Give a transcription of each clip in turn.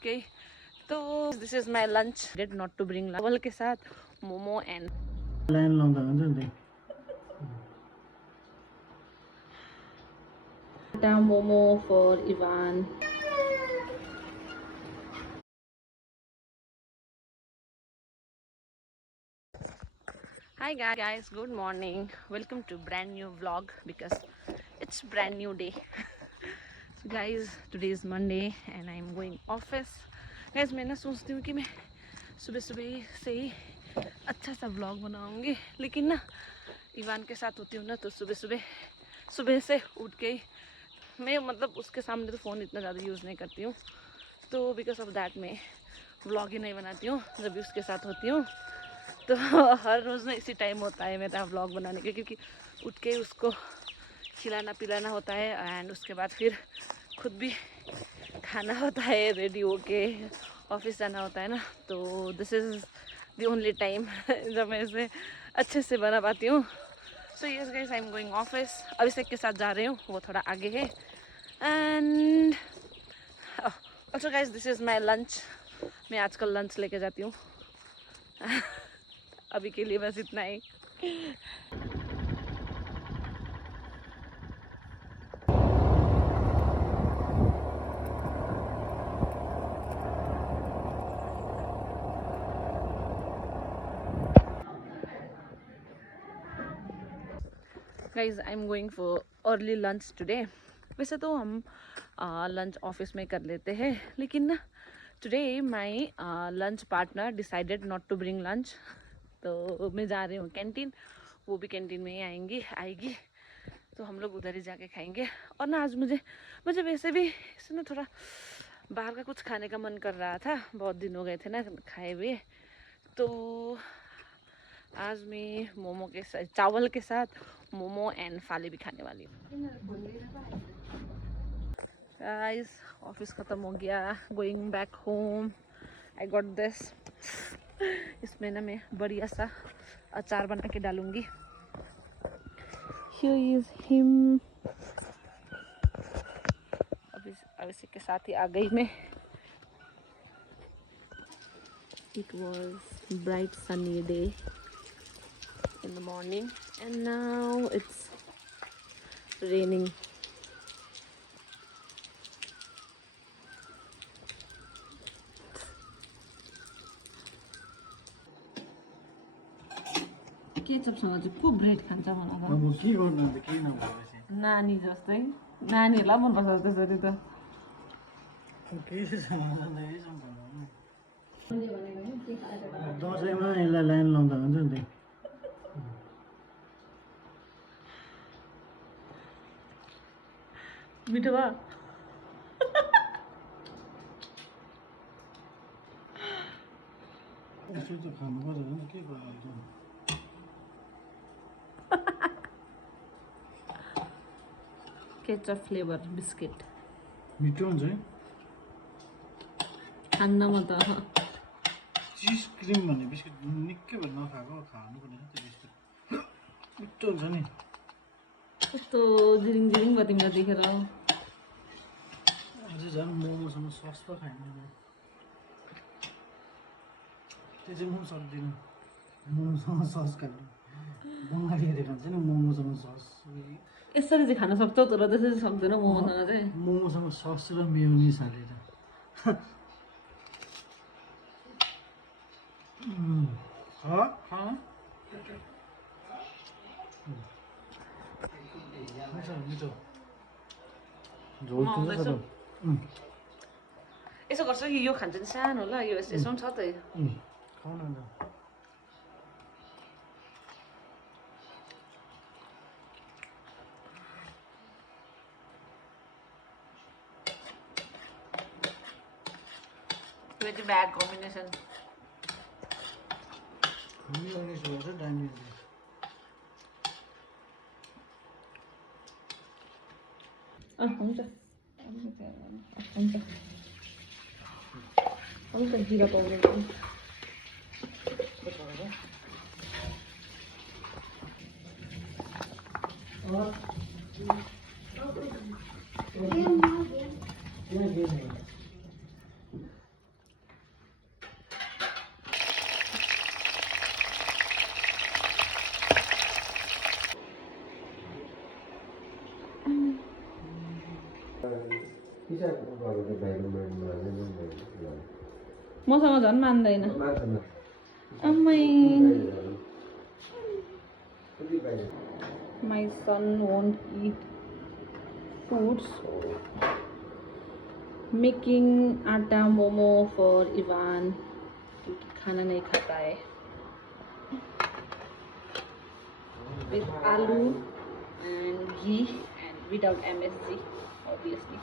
Okay तो this is my lunch date not to bring चावल के साथ मोमो एंड लाइन लाउँदा हुन्छ नि momo for Ivan. Hi guys, good morning. Welcome to brand new vlog because it's brand new day. So guys, today is Monday and I'm going office. Guys, मैं ना सोचती हूँ कि मैं सुबह सुबह से ही अच्छा सा vlog बनाऊँगी, लेकिन ना इवान के साथ होती हूँ ना तो सुबह से उठ के ही मैं मतलब उसके सामने तो फ़ोन इतना ज़्यादा यूज़ नहीं करती हूँ, तो बिकॉज ऑफ दैट मैं व्लॉग ही नहीं बनाती हूँ जब भी उसके साथ होती हूँ. तो हर रोज़ ना इसी टाइम होता है मेरा व्लॉग बनाने का, क्योंकि उठ के उसको खिलाना पिलाना होता है एंड उसके बाद फिर खुद भी खाना होता है, रेडी होके ऑफिस जाना होता है ना. तो this is the only time जब मैं इसे अच्छे से बना पाती हूँ. So yes guys, I am going office. Abhishek के साथ जा रही हूँ, वो थोड़ा आगे है. And also guys, this is my lunch. मैं आजकल लंच लेके जाती हूँ. अभी के लिए बस इतना ही. Guys I am going for early lunch today. वैसे तो हम लंच ऑफिस में कर लेते हैं, लेकिन ना today my lunch partner decided not to bring lunch. तो मैं जा रही हूँ कैंटीन, वो भी कैंटीन में ही आएगी, तो हम लोग उधर ही जाके खाएंगे. और ना आज मुझे वैसे भी ऐसे ना थोड़ा बाहर का कुछ खाने का मन कर रहा था, बहुत दिन हो गए थे ना खाए हुए. तो आज मैं मोमो के साथ, चावल के साथ मोमो एंड फाले भी खाने वाली हूँ. गाइस, ऑफिस ख़त्म हो गया, going back home. I got this. इसमें ना मैं बढ़िया सा अचार बना के डालूंगी. Here is him. अब इसी के साथ ही आ गई मैं. It was bright sunny day in the morning and now it's raining. केचपसँग चाहिँ को ब्रेड खान्छ भन त. अब के गर्नु अन्त केही नभएपछि नानी जस्तै, नानीहरूलाई मनपर्छ त्यसरी त. दसैँमा यसलाई लाइन लाउँदा हुन्छ नि. मिठो भयो. यसो त खानु पर्दैन के गर्नु. केचप फ्लेभर बिस्किट मिठो हुन्छ है. खान्नमा त चिज क्रिम भन्ने बिस्कुट निकै भएर नखाएको, खानु पर्ने त्यो बिस्कुट मिठो हुन्छ नि. कस्तो जिरिङ जिरिङ भयो तिमीलाई देखेर. अझै झन् मोमोसँग सस त खाइँदैन, त्यो चाहिँ म सक्दिनँ. मोमोसँग सस खानु बङ्गालीहरूले खान्छ नि, मोमोसँग सस. यसरी चाहिँ खान सक्छौ तर त्यसरी सक्दैन मोमोसँग चाहिँ. मोमोसँग सस र मेयोनिज हालेर मिठो झोल किन्छ त. यसो गर्छ कि यो खान्छ नि सानो ल, यो यसो पनि छ त. खाऊ न अन्त. Very bad combination. मेयोनिज भएर दामी हुन्छ. हुन्छ जिरा पाउडर. मसँग झन् मान्दैन अम्मै My son won't eat food, so making आटा मोमो for Ivan क्योंकि खाना नहीं खाता है with aloo and ghee and without MSG obviously.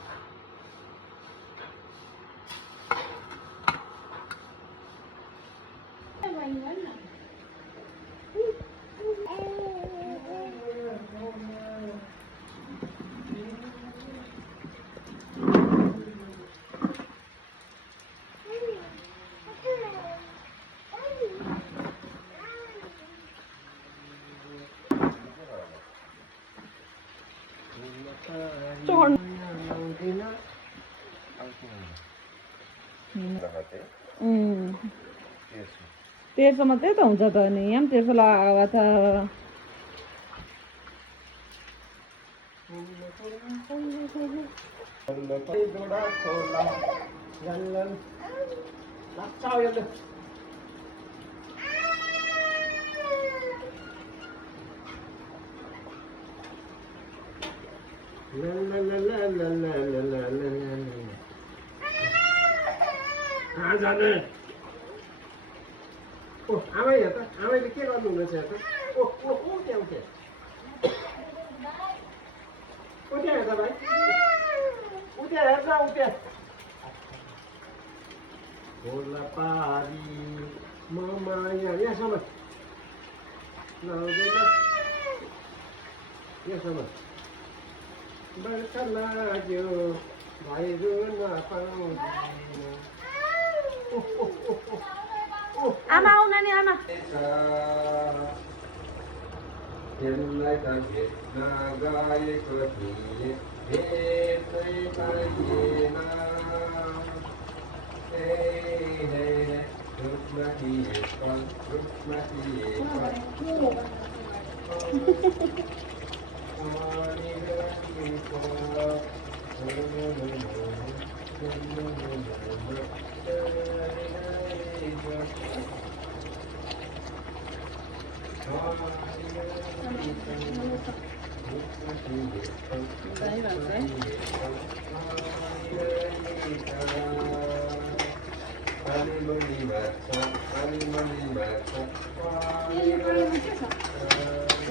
तेर्सो मात्रै त हुन्छ त नि यहाँ पनि तेर्सो लगाएको त कहाँ जाने ओ आमा हेर त आमाले के गर्नु हुँदैछ हेर त ओ ओ ओ त्यहाँ उठ्यो उठ्यो हेर त भाइ उठ्यो हेर त उठ्यो होला पारी माया यहाँसम्म लाउँदैन यहाँसम्म बर्खा लाग्यो भाइ रुन पाउँदैन आमा आउन नि आमा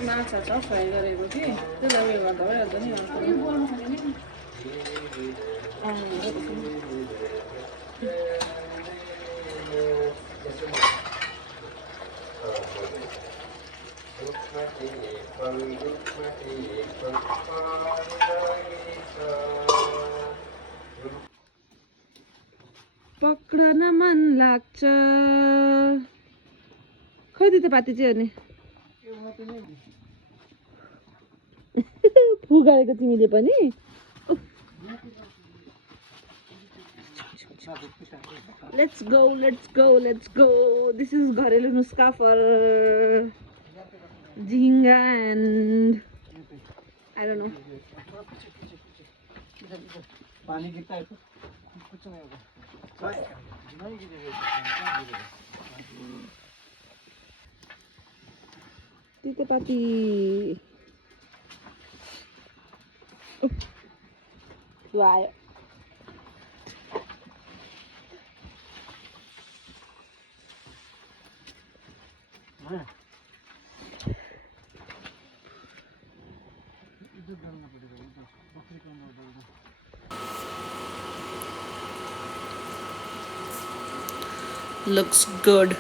माछा छ फ्राई गरेको कि त्यसलाई उयो गर्दा भइहाल्छ नि पक्रन मन लाग्छ खै तितेपाती चाहिँ अनि फुगाएको तिमीले पनि Let's go. This is घरेलु नुस्खा for झिंगा and I don't know. पानी गिरता है तो कुछ नहीं होगा नहीं गिरेगा तितेपाती आयो Looks good.